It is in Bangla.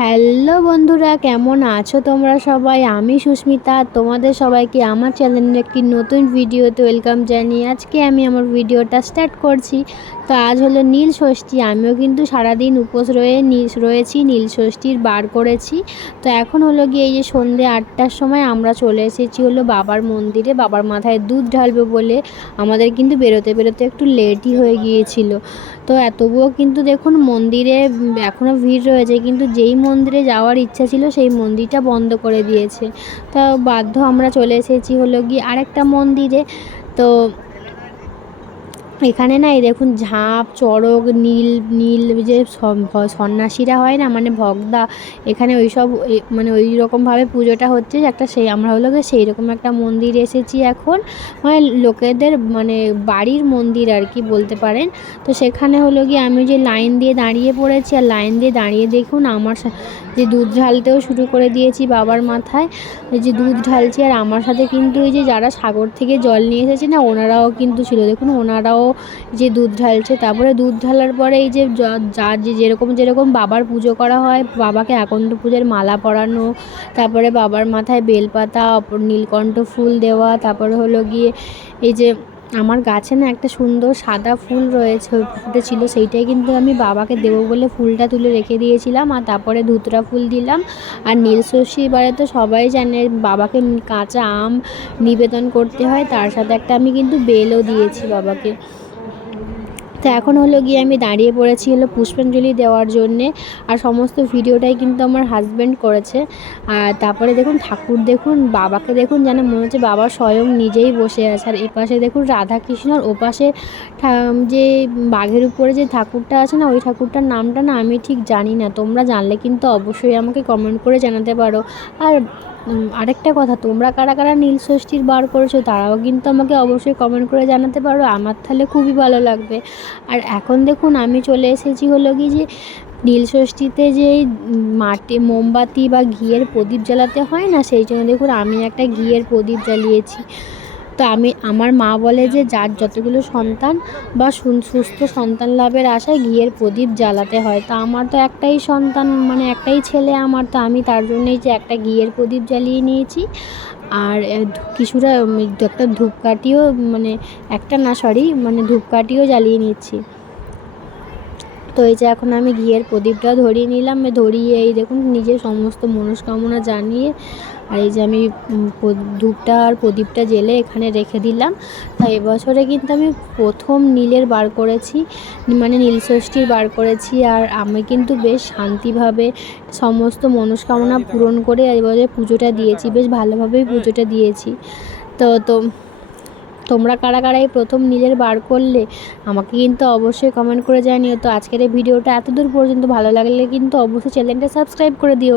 হ্যালো বন্ধুরা, কেমন আছো তোমরা সবাই? আমি সুস্মিতা, তোমাদের সবাইকে আমার চ্যানেলে একটি নতুন ভিডিওতে ওয়েলকাম জানিয়ে আজকে আমি আমার ভিডিওটা স্টার্ট করছি। তো আজ হলো নীল ষষ্ঠী। আমিও কিন্তু সারাদিন উপোস রয়েছি, নীল ষষ্ঠীর বার করেছি। তো এখন হলো গিয়ে এই যে সন্ধ্যে 8টার সময় আমরা চলে এসেছি হলো বাবার মন্দিরে। বাবার মাথায় দুধ ঢালবে বলে আমাদের কিন্তু বেরোতে বেরোতে একটু লেটই হয়ে গিয়েছিল। তো তবুও কিন্তু দেখুন মন্দিরে এখনও ভিড় রয়েছে, কিন্তু যেই মন্দিরে যাওয়ার ইচ্ছা ছিল সেই মন্দিরটা বন্ধ করে দিয়েছে। তো বাধ্য আমরা চলে এসেছি হলো গিয়ে আরেকটা মন্দিরে। তো এখানে না এই দেখুন ঝাঁপ চড়ক নীল নীল যে সন্ন্যাসীরা হয় না, মানে ভগদা, এখানে ওই সব মানে ওই রকমভাবে পুজোটা হচ্ছে একটা, সেই আমরা হলো গিয়ে সেই রকম একটা মন্দিরে এসেছি এখন, মানে লোকেদের মানে বাড়ির মন্দির আর কি বলতে পারেন। তো সেখানে হলো গিয়ে আমি যে লাইন দিয়ে দাঁড়িয়ে পড়েছি, আর লাইন দিয়ে দাঁড়িয়ে দেখুন আমার যে দুধ ঢালতেও শুরু করে দিয়েছি বাবার মাথায়, এই যে দুধ ঢালছি। আর আমার সাথে কিন্তু এই যে যারা সাগর থেকে জল নিয়ে এসেছে না, ওনারাও কিন্তু ছিল, দেখুন ওনারাও যে দুধ ঢালছে। তারপরে দুধ ঢালার পরে এই যে যার যেরকম যেরকম বাবার পুজো করা হয়, বাবাকে আকন্দ পুজোর মালা পরানো, তারপরে বাবার মাথায় বেলপাতা নীলকণ্ঠ ফুল দেওয়া, তারপরে হলো গিয়ে এই যে আমার গাছে না একটা সুন্দর সাদা ফুল রয়েছে, ফুটেছিল, সেইটাই কিন্তু আমি বাবাকে দেবো বলে ফুলটা তুলে রেখে দিয়েছিলাম। আর তারপরে ধুতরা ফুল দিলাম। আর নীল ষষ্ঠী এবারে তো সবাই জানে বাবাকে কাঁচা আম নিবেদন করতে হয়, তার সাথে একটা আমি কিন্তু বেলও দিয়েছি বাবাকে। তো এখন হলো গিয়ে আমি দাঁড়িয়ে পড়েছি হলো পুষ্পাঞ্জলি দেওয়ার জন্যে। আর সমস্ত ভিডিওটাই কিন্তু আমার হাজব্যান্ড করেছে। আর তারপরে দেখুন ঠাকুর, দেখুন বাবাকে দেখুন, যেন মনে হচ্ছে বাবা স্বয়ং নিজেই বসে আছে। আর এপাশে দেখুন রাধাকৃষ্ণ, আর ওপাশে যে বাঘের উপরে যে ঠাকুরটা আছে না, ওই ঠাকুরটার নামটা না আমি ঠিক জানি না, তোমরা জানলে কিন্তু অবশ্যই আমাকে কমেন্ট করে জানাতে পারো। আর আরেকটা কথা, তোমরা কারা কারা নীল ষষ্ঠীর বার করেছো তারাও কিন্তু আমাকে অবশ্যই কমেন্ট করে জানাতে পারো, আমার তাহলে খুবই ভালো লাগবে। আর এখন দেখুন আমি চলে এসেছি হলো কি যে নীল ষষ্ঠীতে যে মাটি মোমবাতি বা ঘিয়ের প্রদীপ জ্বালাতে হয় না, সেই জন্য দেখুন আমি একটা ঘিয়ের প্রদীপ জ্বালিয়েছি। তো আমার মা বলে যে যার যতগুলো সন্তান বা সুস্থ সন্তান লাভের আশায় ঘিয়ের প্রদীপ জ্বালাতে হয়। তো আমার তো একটাই সন্তান, মানে একটাই ছেলে আমার, তো আমি তার জন্যই যে একটা ঘিয়ের প্রদীপ জ্বালিয়ে নিয়েছি। আর কিছুটা একটা ধূপকাঠিও, মানে একটা না সরি, মানে ধূপকাঠিও জ্বালিয়ে নিচ্ছি। তো এই যে এখন আমি ঘিয়ের প্রদীপটা ধরিয়ে নিলাম, ধরিয়ে এই দেখুন নিজের সমস্ত মনস্কামনা জানিয়ে, আর এই যে আমি ধূপটা আর প্রদীপটা জ্বেলে এখানে রেখে দিলাম। তাই এবছরে কিন্তু আমি প্রথম নীলের বার করেছি, মানে নীল ষষ্ঠীর বার করেছি। আর আমি কিন্তু বেশ শান্তিভাবে সমস্ত মনস্কামনা পূরণ করে এবারে পুজোটা দিয়েছি, বেশ ভালোভাবেই পুজোটা দিয়েছি। তো তোমরা কারা কারা এই প্রথম নীলের বার করলে আমাকে কিন্তু অবশ্যই কমেন্ট করে জানিও। তো আজকের এই ভিডিওটা এতদূর পর্যন্ত ভালো লাগলে কিন্তু অবশ্যই চ্যানেলটা সাবস্ক্রাইব করে দিও।